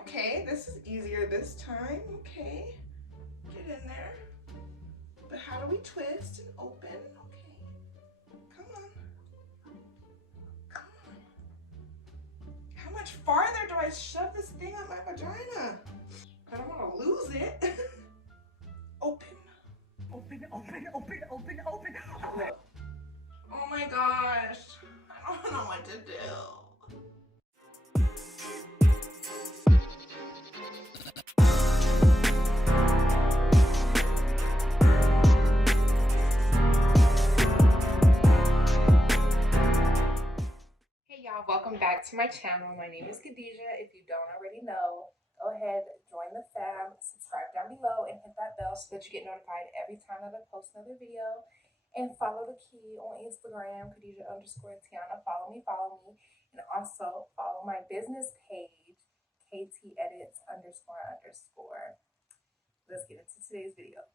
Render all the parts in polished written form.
okay, this is easier this time. Okay, get in there. But how do we twist and open? Okay, come on. Come on. How much farther do I shove this thing on my vagina? I don't want to lose it. Open. Open, open, open, open, open. Oh my gosh. I don't know what to do. Hey y'all, welcome back to my channel. My name is Khadijah. If you don't already know, go ahead, join the fam, subscribe down below, and hit that bell so that you get notified every time that I post another video. And follow the key on Instagram, Khadijah_Tiana. Follow me. And also follow my business page, KTEdits__. Let's get into today's video.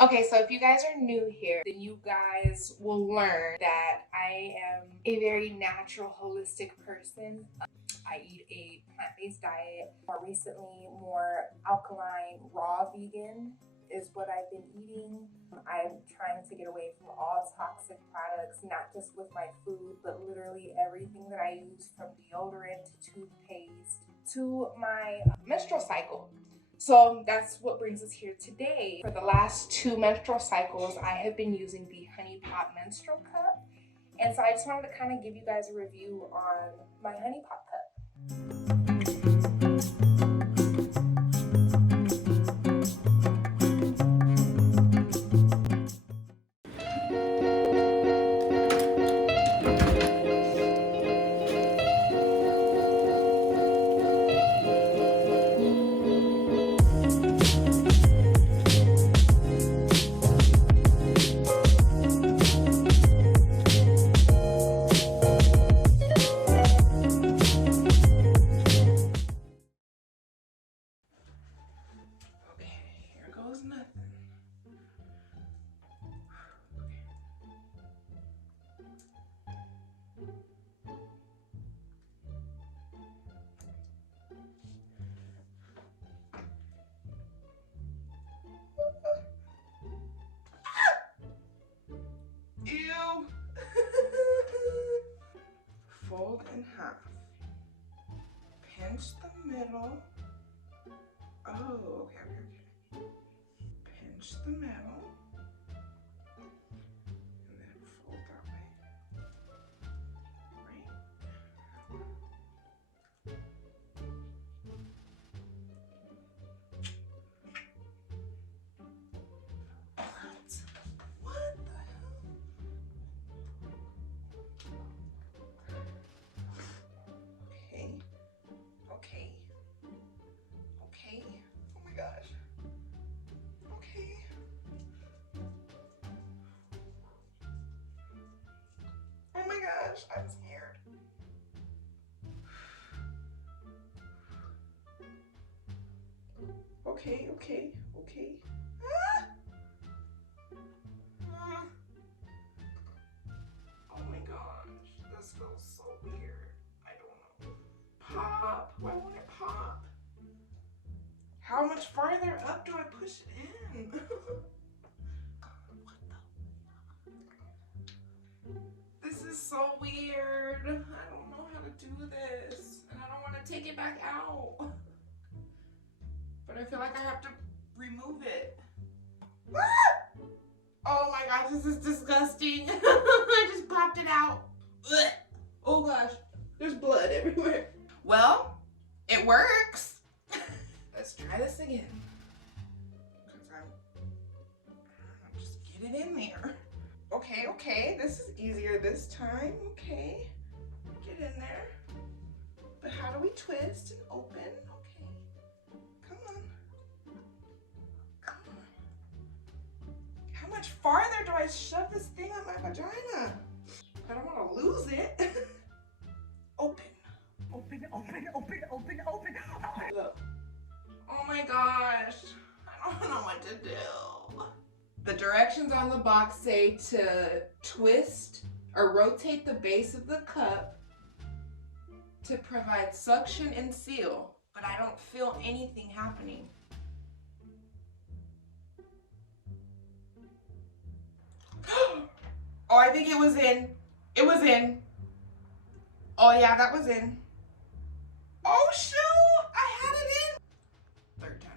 Okay, so if you guys are new here, then you guys will learn that I am a very natural, holistic person. I eat a plant-based diet. More recently, more alkaline, raw vegan is what I've been eating. I'm trying to get away from all toxic products, not just with my food, but literally everything that I use, from deodorant to toothpaste to my menstrual cycle. So that's what brings us here today. For the last 2 menstrual cycles, I have been using the Honeypot menstrual cup. And so I just wanted to kind of give you guys a review on my Honeypot cup. Nothing. Ew. Fold in half. Pinch the middle. Oh, okay. Pinch the middle, and then fold that way, right? What the hell? Okay. Oh my gosh. Okay. Oh my gosh, I'm scared. Okay. Ah! Oh my gosh, this feels so weird. I don't know. Pop. Why won't it pop? How much farther up do I push it in? What the? This is so weird. I don't know how to do this. And I don't want to take it back out. But I feel like I have to remove it. Ah! Oh my gosh, this is disgusting. I just popped it out. Ugh. Oh gosh, there's blood everywhere. Well, it works. Let's try this again. Because I'm just get it in there. Okay, this is easier this time. Okay, get in there. But how do we twist and open? Okay, come on. How much farther do I shove this thing on my vagina? I don't want to lose it. Open. Look. Oh my gosh, I don't know what to do. The directions on the box say to twist or rotate the base of the cup to provide suction and seal. but I don't feel anything happening. Oh, I think it was in. It was in. Oh yeah, that was in. Oh shoot, I had it in. Third time.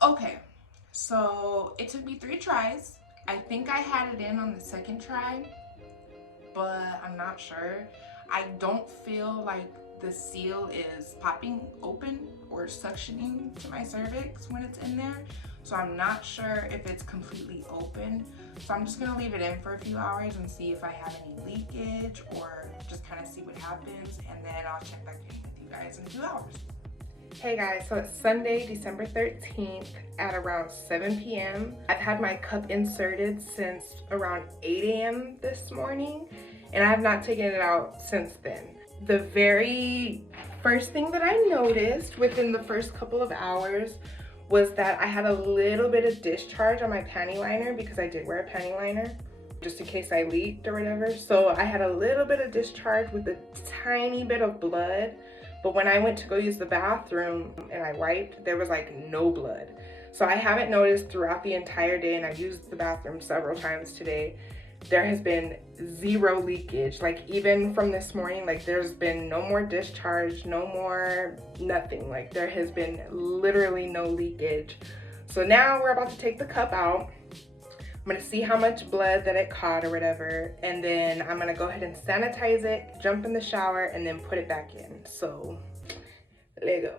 Okay, so it took me 3 tries. I think I had it in on the second try, but I'm not sure. I don't feel like the seal is popping open or suctioning to my cervix when it's in there. So I'm not sure if it's completely open. So I'm just gonna leave it in for a few hours and see if I have any leakage or just kind of see what happens. And then I'll check back in with you guys in a few hours. Hey guys, so it's Sunday, December 13th at around 7 p.m. I've had my cup inserted since around 8 a.m. this morning, and I have not taken it out since then. The very first thing that I noticed within the first couple of hours was that I had a little bit of discharge on my panty liner, because I did wear a panty liner just in case I leaked or whatever. So I had a little bit of discharge with a tiny bit of blood. But when I went to go use the bathroom and I wiped, there was like no blood. So I haven't noticed throughout the entire day, and I've used the bathroom several times today, there has been zero leakage. Like even from this morning, like there's been no more discharge, no more nothing. Like there has been literally no leakage. So now we're about to take the cup out. I'm gonna see how much blood that it caught or whatever, and then I'm gonna go ahead and sanitize it, jump in the shower, and then put it back in. So, let's go.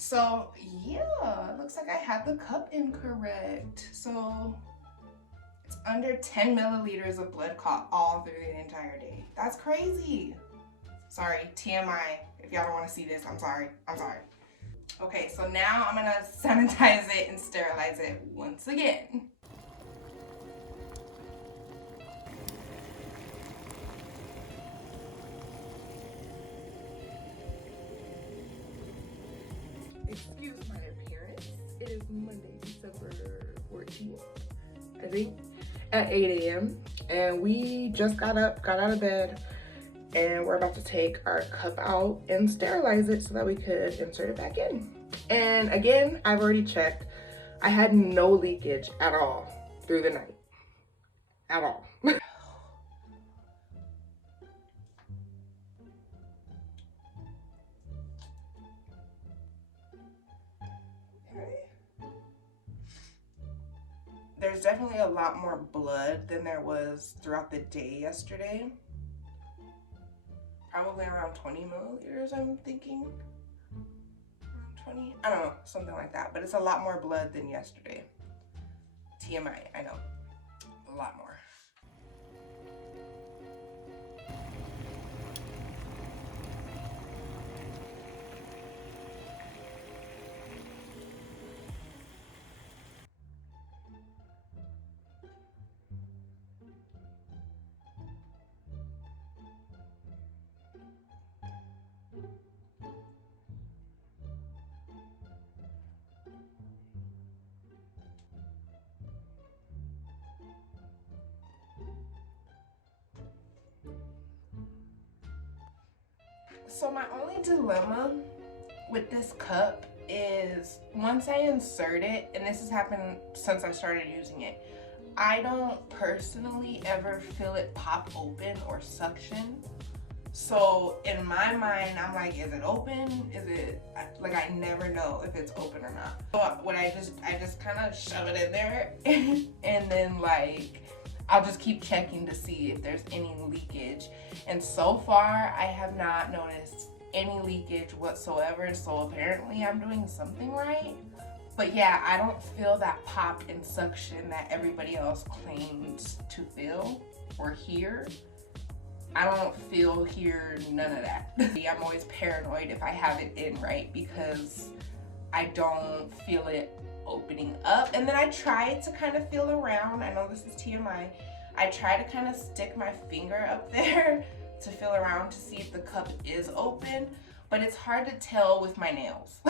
So yeah, it looks like I had the cup incorrect. So it's under 10 milliliters of blood caught all through the entire day. That's crazy. Sorry, TMI. If y'all don't want to see this, I'm sorry. I'm sorry. Okay, so now I'm gonna sanitize it and sterilize it once again. Excuse my appearance. It is Monday, December 14th, I think, at 8 a.m. And we just got out of bed, and we're about to take our cup out and sterilize it so that we could insert it back in. And again, I've already checked. I had no leakage at all through the night. At all. There's definitely a lot more blood than there was throughout the day yesterday. Probably around 20 milliliters, I'm thinking. Around 20? I don't know, something like that. But it's a lot more blood than yesterday. TMI, I know. A lot more. So my only dilemma with this cup is once I insert it, and this has happened since I started using it, I don't personally ever feel it pop open or suction. So in my mind, I'm like, is it open? Is it, like, I never know if it's open or not. So what I just kind of shove it in there and then like, I'll just keep checking to see if there's any leakage. And so far, I have not noticed any leakage whatsoever. So apparently I'm doing something right. But yeah, I don't feel that pop and suction that everybody else claims to feel or hear. I don't feel here none of that. I'm always paranoid if I have it in right because I don't feel it opening up. And then I try to kind of feel around. I know this is TMI. I try to kind of stick my finger up there to feel around to see if the cup is open, but it's hard to tell with my nails.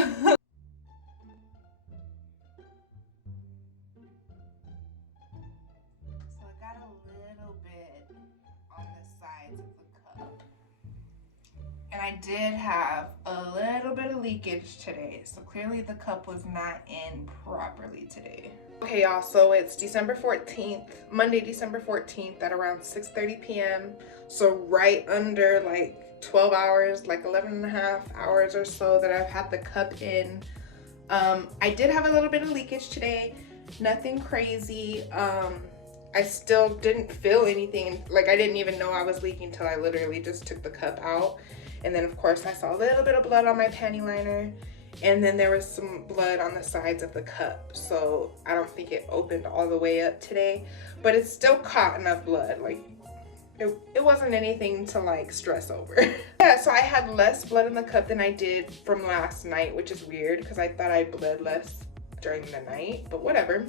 And I did have a little bit of leakage today, so clearly the cup was not in properly today. Okay y'all, so it's December 14th, Monday, December 14th at around 6:30 p.m. So right under like 12 hours, like 11 and a half hours or so that I've had the cup in. I did have a little bit of leakage today, nothing crazy. I still didn't feel anything, like I didn't even know I was leaking until I literally just took the cup out. And then of course I saw a little bit of blood on my panty liner, and then there was some blood on the sides of the cup. So I don't think it opened all the way up today, but it still caught enough blood. Like it wasn't anything to like stress over. Yeah, so I had less blood in the cup than I did from last night, which is weird because I thought I bled less during the night, but whatever.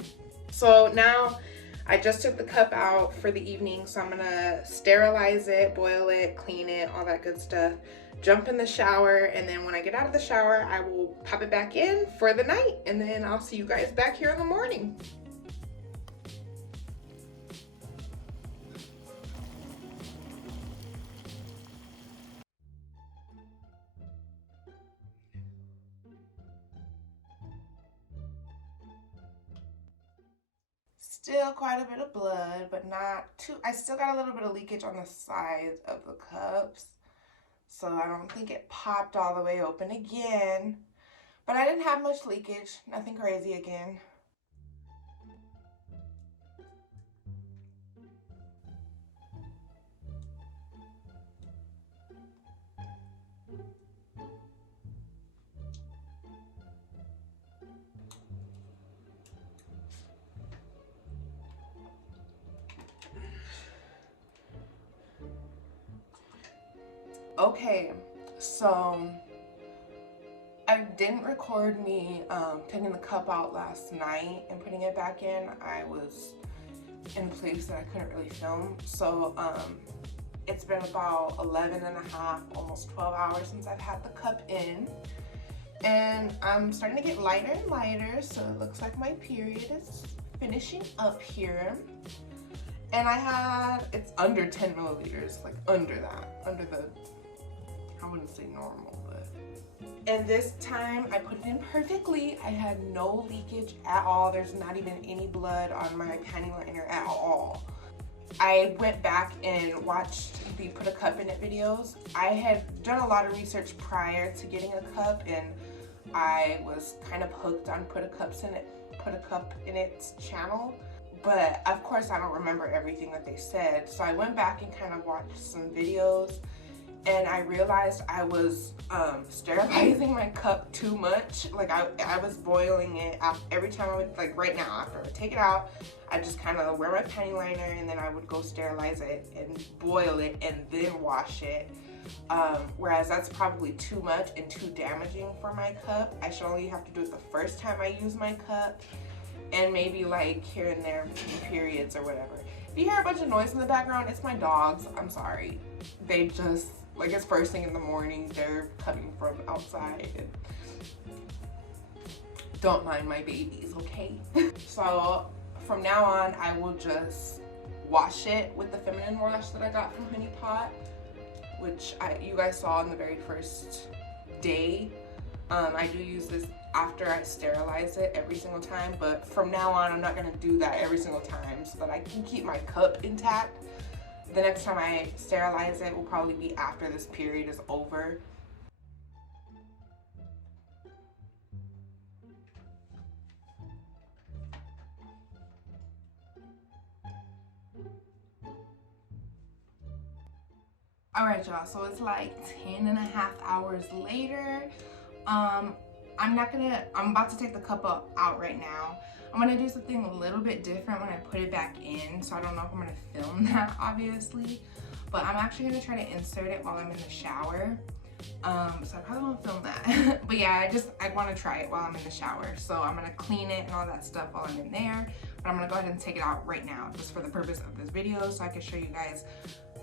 So now I just took the cup out for the evening, so I'm gonna sterilize it, boil it, clean it, all that good stuff, jump in the shower, and then when I get out of the shower, I will pop it back in for the night, and then I'll see you guys back here in the morning. Still quite a bit of blood, but not too. I still got a little bit of leakage on the sides of the cups, so I don't think it popped all the way open again. But I didn't have much leakage, nothing crazy again. Okay, so I didn't record me taking the cup out last night and putting it back in. I was in a place that I couldn't really film. So it's been about 11 and a half, almost 12 hours since I've had the cup in. And I'm starting to get lighter and lighter, so it looks like my period is finishing up here. And it's under 10 milliliters, like under the, I wouldn't say normal, but. And this time I put it in perfectly. I had no leakage at all. There's not even any blood on my panty liner at all. I went back and watched the put a cup in it videos. I had done a lot of research prior to getting a cup, and I was kind of hooked on put a cup in its channel. But of course I don't remember everything that they said. So I went back and kind of watched some videos, and I realized I was sterilizing my cup too much. Like I was boiling it every time I would, like right now, after I would take it out, I just kind of wear my panty liner, and then I would go sterilize it and boil it and then wash it. Whereas that's probably too much and too damaging for my cup. I should only have to do it the first time I use my cup, and maybe like here and there between periods or whatever. If you hear a bunch of noise in the background, it's my dogs. I'm sorry. They just, like, it's first thing in the morning, they're coming from outside. And don't mind my babies, okay? So from now on, I will just wash it with the feminine wash that I got from Honeypot, which you guys saw in the very first day. I do use this after I sterilize it every single time, but from now on, I'm not gonna do that every single time so that I can keep my cup intact. The next time I sterilize it will probably be after this period is over. All right, y'all, so it's like 10 and a half hours later. I'm about to take the cup out right now. I'm gonna do something a little bit different when I put it back in, so I don't know if I'm gonna film that, obviously. but I'm actually gonna try to insert it while I'm in the shower. So I probably won't film that. But yeah, I want to try it while I'm in the shower. So I'm gonna clean it and all that stuff while I'm in there. But I'm gonna go ahead and take it out right now, just for the purpose of this video, so I can show you guys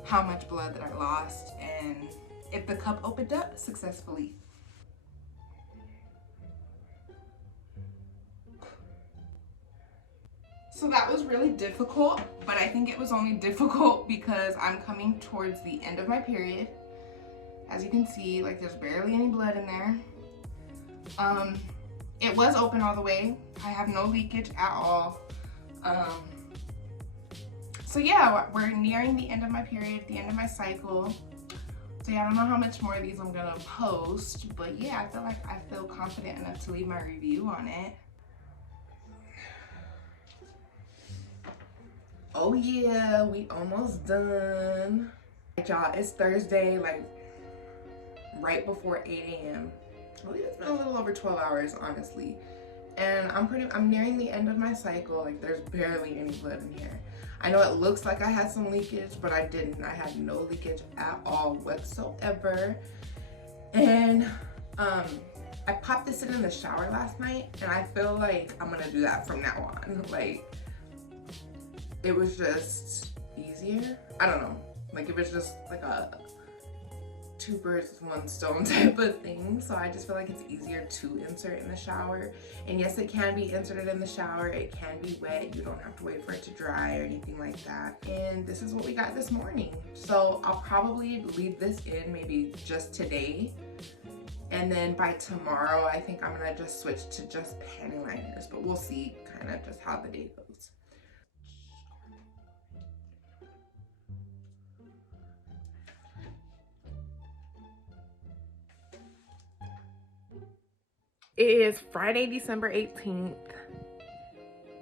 how much blood that I lost and if the cup opened up successfully. So that was really difficult, but I think it was only difficult because I'm coming towards the end of my period. As you can see, like, there's barely any blood in there. It was open all the way. I have no leakage at all. So yeah, we're nearing the end of my period, the end of my cycle. So yeah, I don't know how much more of these I'm gonna post, but yeah, I feel confident enough to leave my review on it. Oh yeah, we almost done. Y'all, it's Thursday, like right before 8 a.m. I believe it's been a little over 12 hours, honestly. And I'm nearing the end of my cycle. Like, there's barely any blood in here. I know it looks like I had some leakage, but I didn't. I had no leakage at all whatsoever. And I popped this in the shower last night, and I feel like I'm gonna do that from now on. Like, it was just easier. I don't know. Like, it was just like a 2 birds with 1 stone type of thing. So I just feel like it's easier to insert in the shower. And yes, it can be inserted in the shower. It can be wet. You don't have to wait for it to dry or anything like that. And this is what we got this morning. So I'll probably leave this in maybe just today. And then by tomorrow, I think I'm gonna just switch to just panty liners. But we'll see kind of just how the day goes. It is Friday, December 18th,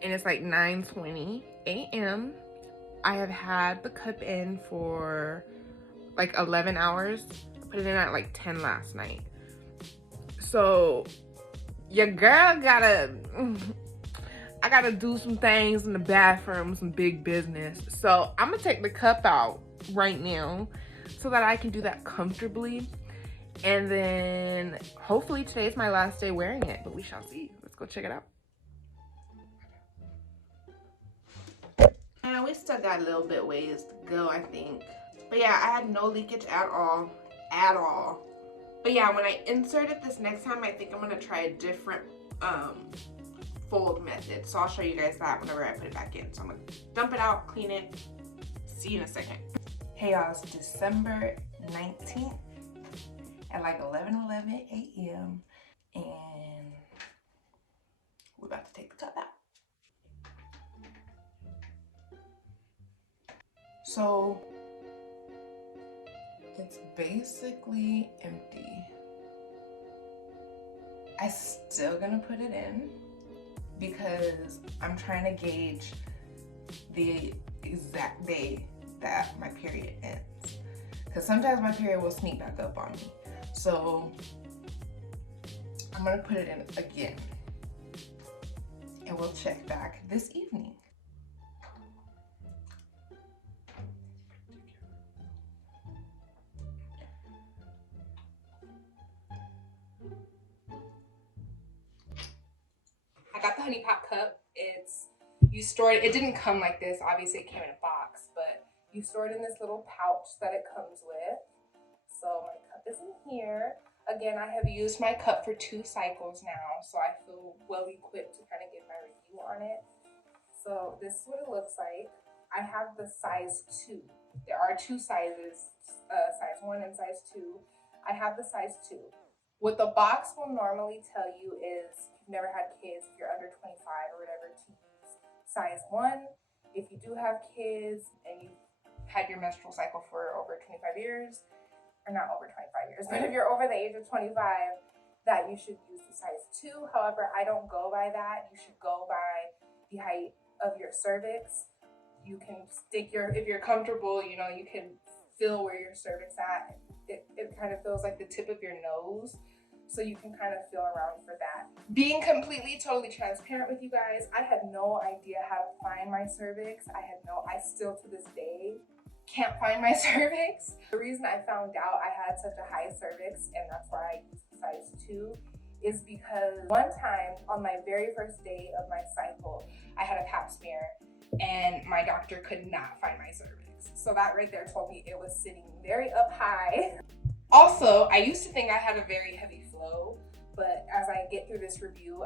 and it's like 9:20 a.m. I have had the cup in for like 11 hours. I put it in at like 10 last night. So your girl I gotta do some things in the bathroom, some big business. So I'm gonna take the cup out right now so that I can do that comfortably. And then hopefully today is my last day wearing it, but we shall see. Let's go check it out. And we still got a little bit ways to go, I think. But yeah, I had no leakage at all. But yeah, when I insert it this next time, I think I'm gonna try a different fold method. So I'll show you guys that whenever I put it back in. So I'm gonna dump it out, clean it. See you in a second. Hey y'all, it's December 19th. At like 11 a.m. and we're about to take the cup out. So it's basically empty. I'm still gonna put it in because I'm trying to gauge the exact day that my period ends. Because sometimes my period will sneak back up on me. So I'm gonna put it in again and we'll check back this evening. I got the Honeypot cup. You stored it didn't come like this. Obviously it came in a box, but you store it in this little pouch that it comes with. So my cup is in here. Again, I have used my cup for 2 cycles now, so I feel well equipped to kind of give my review on it. So this is what it looks like. I have the size 2. There are 2 sizes, size 1 and size 2. I have the size 2. What the box will normally tell you is, if you've never had kids, if you're under 25 or whatever, to use size 1. If you do have kids and you've had your menstrual cycle for over 25 years, or not over 25 years, but if you're over the age of 25, that you should use the size 2. However, I don't go by that. You should go by the height of your cervix. You can stick if you're comfortable, you know, you can feel where your cervix at. It kind of feels like the tip of your nose. So you can kind of feel around for that. Being completely, totally transparent with you guys, I had no idea how to find my cervix. I still to this day can't find my cervix. The reason I found out I had such a high cervix, and that's why I used size 2, is because one time on my very first day of my cycle, I had a pap smear and my doctor could not find my cervix. So that right there told me it was sitting very up high. Also, I used to think I had a very heavy flow, but as I get through this review,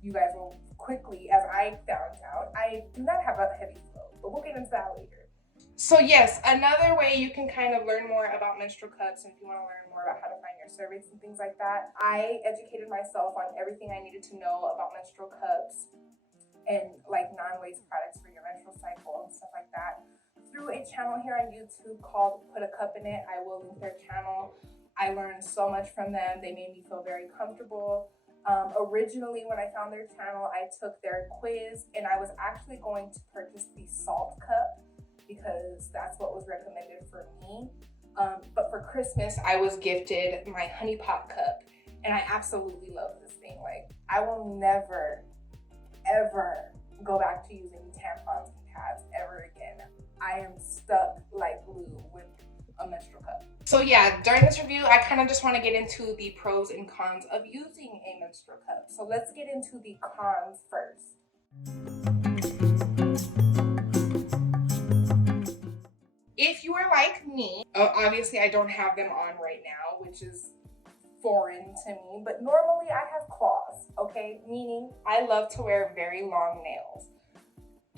you guys will quickly, as I found out, I do not have a heavy flow, but we'll get into that later. So yes, another way you can kind of learn more about menstrual cups, and if you want to learn more about how to find your cervix and things like that, I educated myself on everything I needed to know about menstrual cups and like non-waste products for your menstrual cycle and stuff like that through a channel here on YouTube called Put a Cup in It. I will link their channel. I learned so much from them. They made me feel very comfortable. Originally, when I found their channel, I took their quiz, and I was actually going to purchase the salt cup because that's what was recommended for me. But for Christmas, I was gifted my Honeypot cup, and I absolutely love this thing. Like, I will never, ever go back to using tampons and pads ever again. I am stuck like glue with a menstrual cup. So yeah, during this review, I kind of just want to get into the pros and cons of using a menstrual cup. So let's get into the cons first. If you are like me, obviously I don't have them on right now, which is foreign to me, but normally I have claws, okay? Meaning I love to wear very long nails.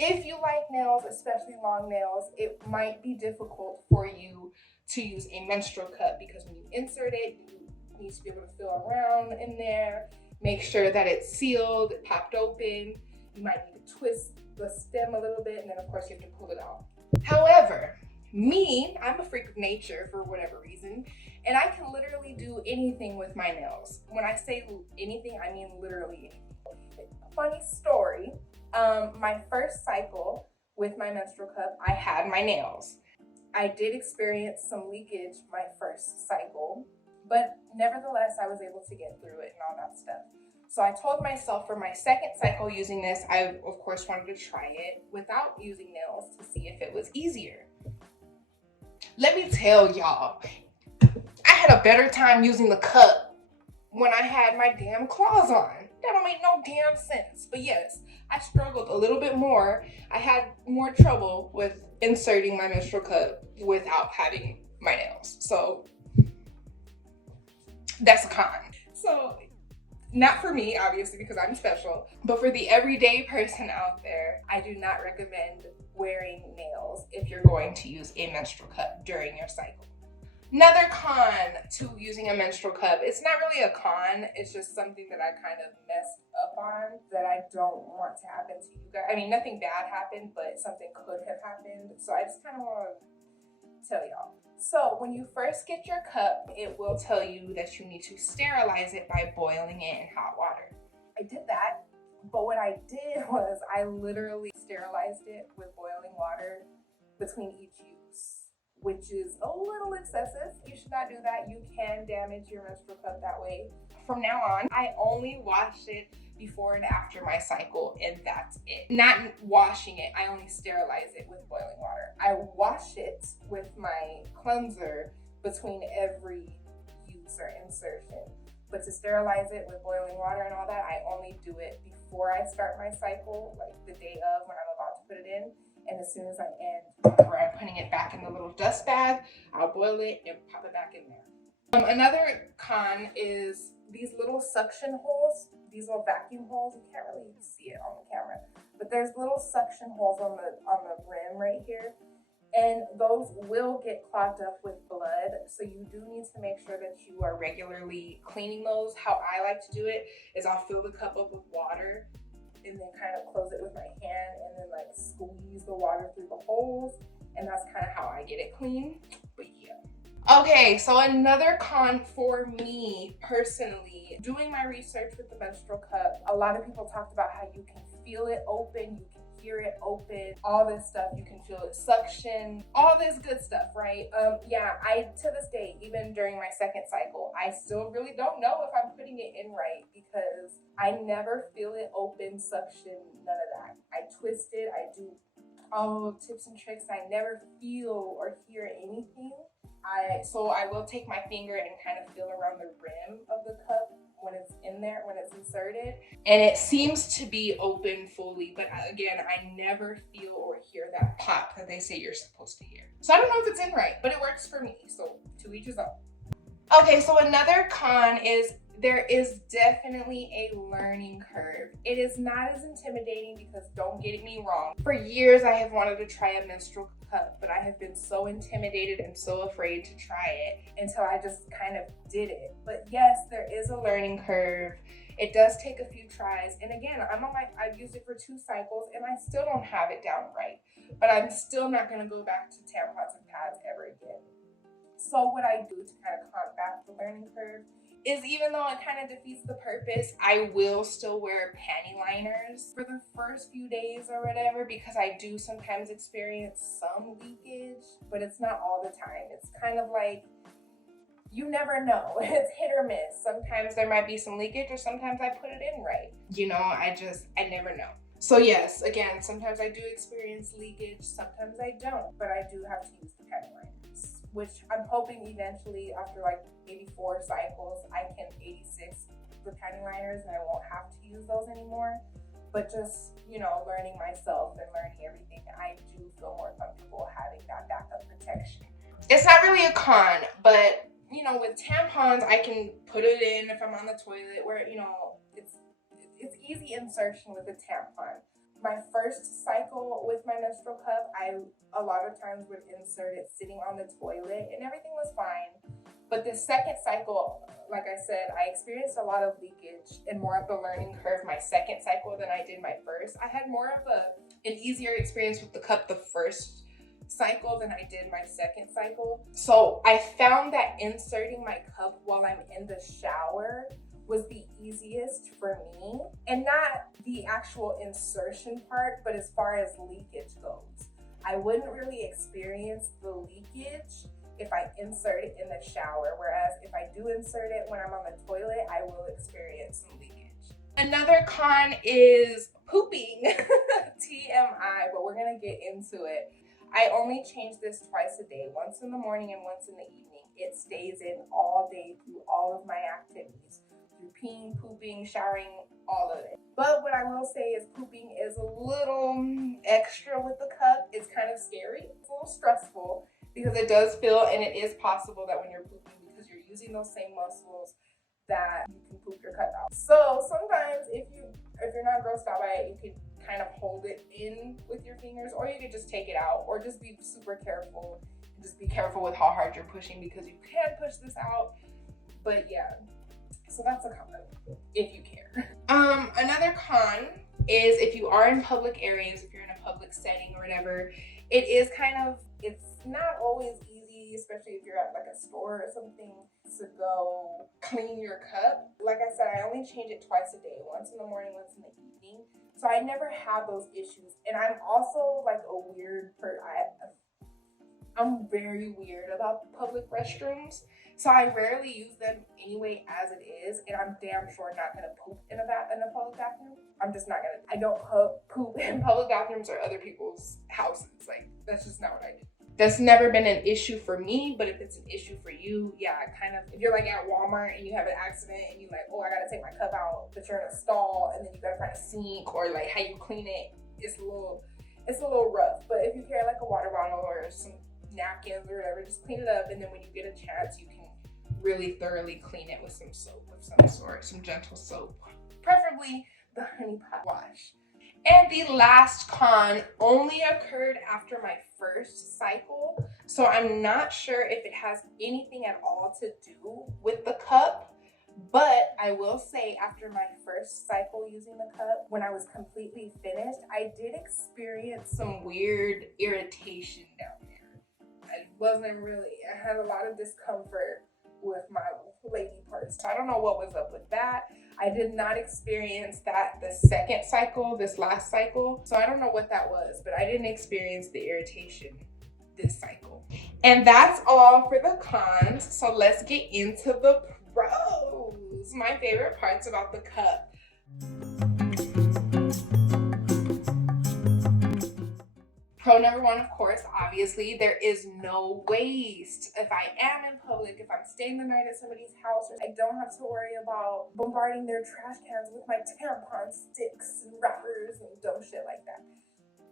If you like nails, especially long nails, it might be difficult for you to use a menstrual cup because when you insert it, you need to be able to feel around in there, make sure that it's sealed, popped open. You might need to twist the stem a little bit, and then of course you have to pull it out. However, I'm a freak of nature for whatever reason, and I can literally do anything with my nails. When I say anything, I mean literally anything. Funny story, my first cycle with my menstrual cup, I had my nails. I did experience some leakage my first cycle, but nevertheless, I was able to get through it and all that stuff. So I told myself for my second cycle using this, I of course wanted to try it without using nails to see if it was easier. Let me tell y'all, I had a better time using the cup when I had my damn claws on. That don't make no damn sense. But yes, I struggled a little bit more. I had more trouble with inserting my menstrual cup without having my nails. So that's a con. So not for me, obviously, because I'm special, but for the everyday person out there, I do not recommend wearing nails if you're going to use a menstrual cup during your cycle. Another con to using a menstrual cup, it's not really a con, it's just something that I kind of messed up on that I don't want to happen to you guys. I mean, nothing bad happened, but something could have happened. So I just kind of want to tell y'all. So when you first get your cup, it will tell you that you need to sterilize it by boiling it in hot water. I did that, but what I did was I literally sterilized it with boiling water between each use, which is a little excessive. You should not do that. You can damage your menstrual cup that way. From now on, I only wash it before and after my cycle, and that's it. Not washing it, I only sterilize it with boiling water. I wash it with my cleanser between every use or insertion. But to sterilize it with boiling water and all that, I only do it before I start my cycle, like the day of when I'm about to put it in. And as soon as I end, whenever I'm putting it back in the little dust bag, I'll boil it and pop it back in there. Another con is these little suction holes, these little vacuum holes. You can't really see it on the camera, but there's little suction holes on the rim right here. And those will get clogged up with blood. So you do need to make sure that you are regularly cleaning those. How I like to do it is I'll fill the cup up with water and then kind of close it with my hand and then like squeeze the water through the holes. And that's kind of how I get it clean. But yeah. Okay, so another con for me personally, doing my research with the menstrual cup, a lot of people talked about how you can feel it open, you can hear it open, all this stuff, you can feel it suction, all this good stuff, right? Yeah, I, to this day, even during my second cycle, I still really don't know if I'm putting it in right because I never feel it open, suction, none of that. I twist it, I do all tips and tricks. I never feel or hear anything. So I will take my finger and kind of feel around the rim of the cup when it's in there, when it's inserted. And it seems to be open fully, but again, I never feel or hear that pop that they say you're supposed to hear. So I don't know if it's in right, but it works for me. So to each his own. Okay, so another con is there is definitely a learning curve. It is not as intimidating because, don't get me wrong, for years I have wanted to try a menstrual cup, but I have been so intimidated and so afraid to try it until I just kind of did it. But yes, there is a learning curve. It does take a few tries. And again, I've used it for 2 cycles and I still don't have it down right. But I'm still not gonna go back to tampons and pads ever again. So what I do to kind of combat the learning curve is, even though it kind of defeats the purpose, I will still wear panty liners for the first few days or whatever, because I do sometimes experience some leakage, but it's not all the time. It's kind of like, you never know. It's hit or miss. Sometimes there might be some leakage or sometimes I put it in right. You know, I never know. So yes, again, sometimes I do experience leakage, sometimes I don't, but I do have to use the panty liners, which I'm hoping eventually after like maybe 4 cycles, I can 86 the panty liners and I won't have to use those anymore. But just, you know, learning myself and learning everything, I do feel more comfortable having that backup protection. It's not really a con, but you know, with tampons, I can put it in if I'm on the toilet, where, you know, it's easy insertion with a tampon. My first cycle with my menstrual cup, I a lot of times would insert it sitting on the toilet and everything was fine. But the second cycle, like I said, I experienced a lot of leakage and more of the learning curve my second cycle than I did my first. I had more of an easier experience with the cup the first cycle than I did my second cycle. So I found that inserting my cup while I'm in the shower was the easiest for me, and not the actual insertion part, but as far as leakage goes. I wouldn't really experience the leakage if I insert it in the shower, whereas if I do insert it when I'm on the toilet, I will experience some leakage. Another con is pooping. TMI, but we're gonna get into it. I only change this twice a day, once in the morning and once in the evening. It stays in all day through all of my activities, through peeing, pooping, showering, all of it. But what I will say is pooping is a little extra with the cup. It's kind of scary. It's a little stressful because it does feel, and it is possible that when you're pooping, because you're using those same muscles, that you can poop your cup out. So sometimes if you're not grossed out by it, you can kind of hold it in with your fingers, or you could just take it out, or just be super careful. Just be careful with how hard you're pushing, because you can push this out. But yeah, so that's a con if you care. Another con is if you are in public areas, if you're in a public setting or whatever, it's not always easy, especially if you're at like a store or something, to go clean your cup. Like I said, I only change it twice a day, once in the morning, once in the evening. So I never have those issues. And I'm also like a weird person. I'm very weird about public restrooms. So I rarely use them anyway as it is. And I'm damn sure not gonna poop in a public bathroom. I'm just not gonna. I don't poop in public bathrooms or other people's houses. Like, that's just not what I do. That's never been an issue for me, but if it's an issue for you, yeah, kind of. If you're like at Walmart and you have an accident and you're like, oh, I gotta take my cup out, but you're in a stall and then you gotta find a sink, or like how you clean it, it's a little rough. But if you carry like a water bottle or some napkins or whatever, just clean it up, and then when you get a chance, you can really thoroughly clean it with some soap of some sort, some gentle soap, preferably the Honeypot wash. And the last con only occurred after my first cycle, so I'm not sure if it has anything at all to do with the cup, but I will say after my first cycle using the cup, when I was completely finished, I did experience some weird irritation down there. I had a lot of discomfort with my lady parts. I don't know what was up with that. I did not experience that the second cycle, this last cycle. So I don't know what that was, but I didn't experience the irritation this cycle. And that's all for the cons. So let's get into the pros. My favorite parts about the cup. Pro number one, of course, obviously, there is no waste. If I am in public, if I'm staying the night at somebody's house, I don't have to worry about bombarding their trash cans with my tampon sticks and wrappers and dumb shit like that.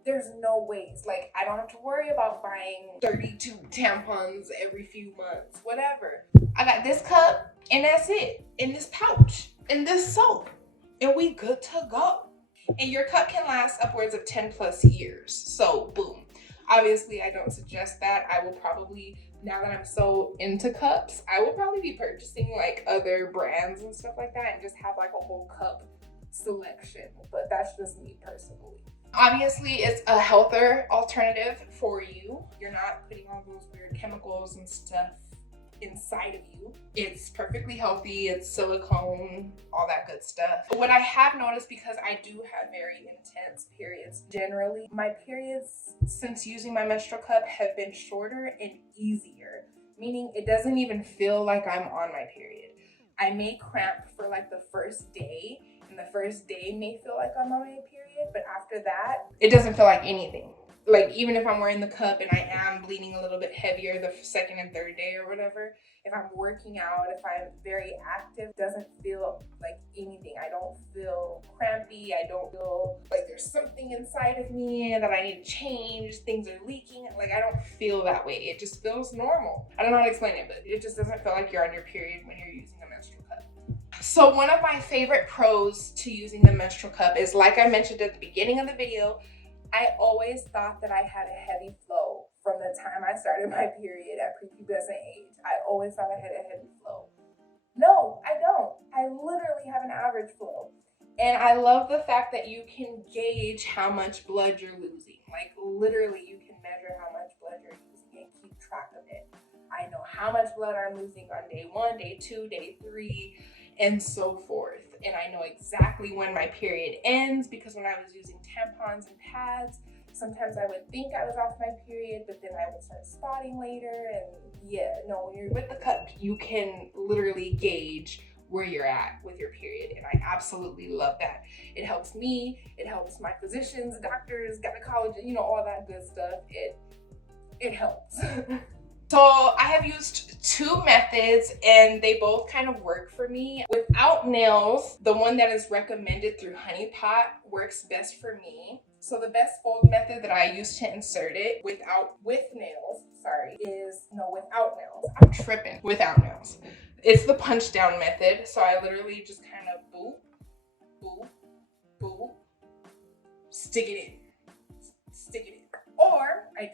There's no waste. Like, I don't have to worry about buying 32 tampons every few months, whatever. I got this cup, and that's it. In this pouch, in this soap, and we good to go. And your cup can last upwards of 10 plus years. So boom. Obviously, I don't suggest that. I will probably, now that I'm so into cups, I will probably be purchasing like other brands and stuff like that and just have like a whole cup selection. But that's just me personally. Obviously, it's a healthier alternative for you. You're not putting all those weird chemicals and stuff inside of you. It's perfectly healthy. It's silicone, all that good stuff. What I have noticed, because I do have very intense periods generally, my periods since using my menstrual cup have been shorter and easier, meaning it doesn't even feel like I'm on my period. I may cramp for like the first day, and the first day may feel like I'm on my period, but after that, it doesn't feel like anything. Like, even if I'm wearing the cup and I am bleeding a little bit heavier the second and third day or whatever, if I'm working out, if I'm very active, it doesn't feel like anything. I don't feel crampy. I don't feel like there's something inside of me that I need to change. Things are leaking. Like, I don't feel that way. It just feels normal. I don't know how to explain it, but it just doesn't feel like you're on your period when you're using a menstrual cup. So one of my favorite pros to using the menstrual cup is, like I mentioned at the beginning of the video, I always thought that I had a heavy flow from the time I started my period at prepubescent age. I always thought I had a heavy flow. No, I don't. I literally have an average flow. And I love the fact that you can gauge how much blood you're losing. Like, literally, you can measure how much blood you're losing and keep track of it. I know how much blood I'm losing on day 1, day 2, day 3, and so forth. And I know exactly when my period ends, because when I was using tampons and pads, sometimes I would think I was off my period, but then I would start spotting later. And yeah, no, when you're with the cup, you can literally gauge where you're at with your period. And I absolutely love that. It helps me, it helps my physicians, doctors, gynecologists, you know, all that good stuff. It helps. So I have used 2 methods and they both kind of work for me. Without nails, the one that is recommended through Honeypot works best for me. So the best fold method that I use to insert it with nails I'm tripping. Without nails. It's the punch down method. So I literally just kind of boop, boop, boop, stick it in. Or I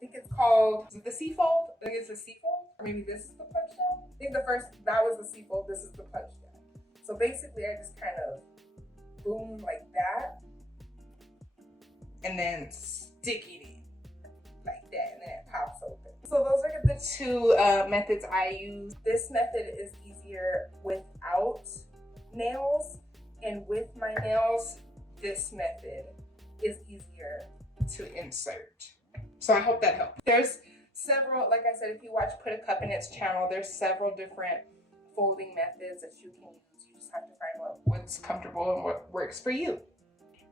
think it's called, is it the C-fold? I think it's the C-fold, or maybe this is the punch down. I think that was the C-fold, this is the punch down. So basically I just kind of boom like that, and then stick it in like that, and then it pops open. So those are the 2 methods I use. This method is easier without nails, and with my nails, this method is easier to insert. So I hope that helps. There's several, like I said, if you watch Put a Cup in its channel, there's several different folding methods that you can use. You just have to find what's comfortable and what works for you.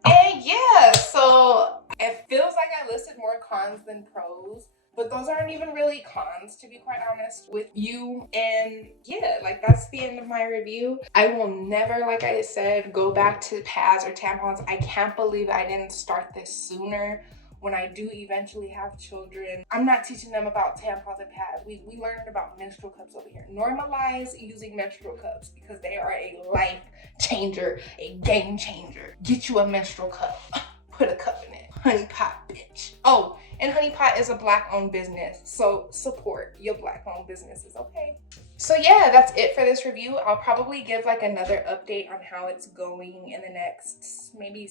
And yeah, so it feels like I listed more cons than pros, but those aren't even really cons, to be quite honest with you. And yeah, like, that's the end of my review. I will never, like I said, go back to pads or tampons. I can't believe I didn't start this sooner. When I do eventually have children, I'm not teaching them about tampons and pads. We learned about menstrual cups over here. Normalize using menstrual cups because they are a life changer, a game changer. Get you a menstrual cup. Put a cup in it. Honeypot, bitch. Oh, and Honeypot is a Black-owned business, so support your Black-owned businesses, okay? So yeah, that's it for this review. I'll probably give like another update on how it's going in the next maybe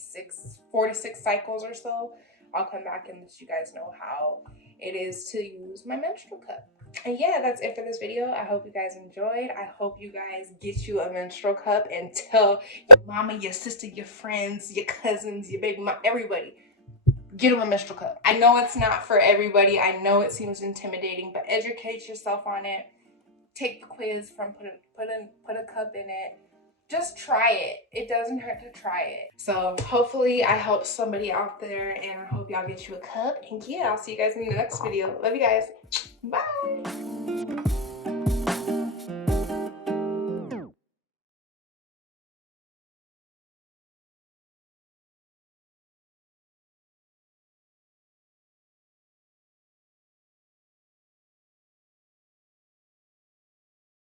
4 to 6 cycles or so. I'll come back and let you guys know how it is to use my menstrual cup. And yeah, that's it for this video. I hope you guys enjoyed. I hope you guys get you a menstrual cup and tell your mama, your sister, your friends, your cousins, your baby mom, everybody, get them a menstrual cup. I know it's not for everybody. I know it seems intimidating, but educate yourself on it. Take the quiz from put a cup in it. just try it. It doesn't hurt to try it. So hopefully I helped somebody out there, and I hope y'all get you a cup. And yeah, I'll see you guys in the next video. Love you guys. Bye.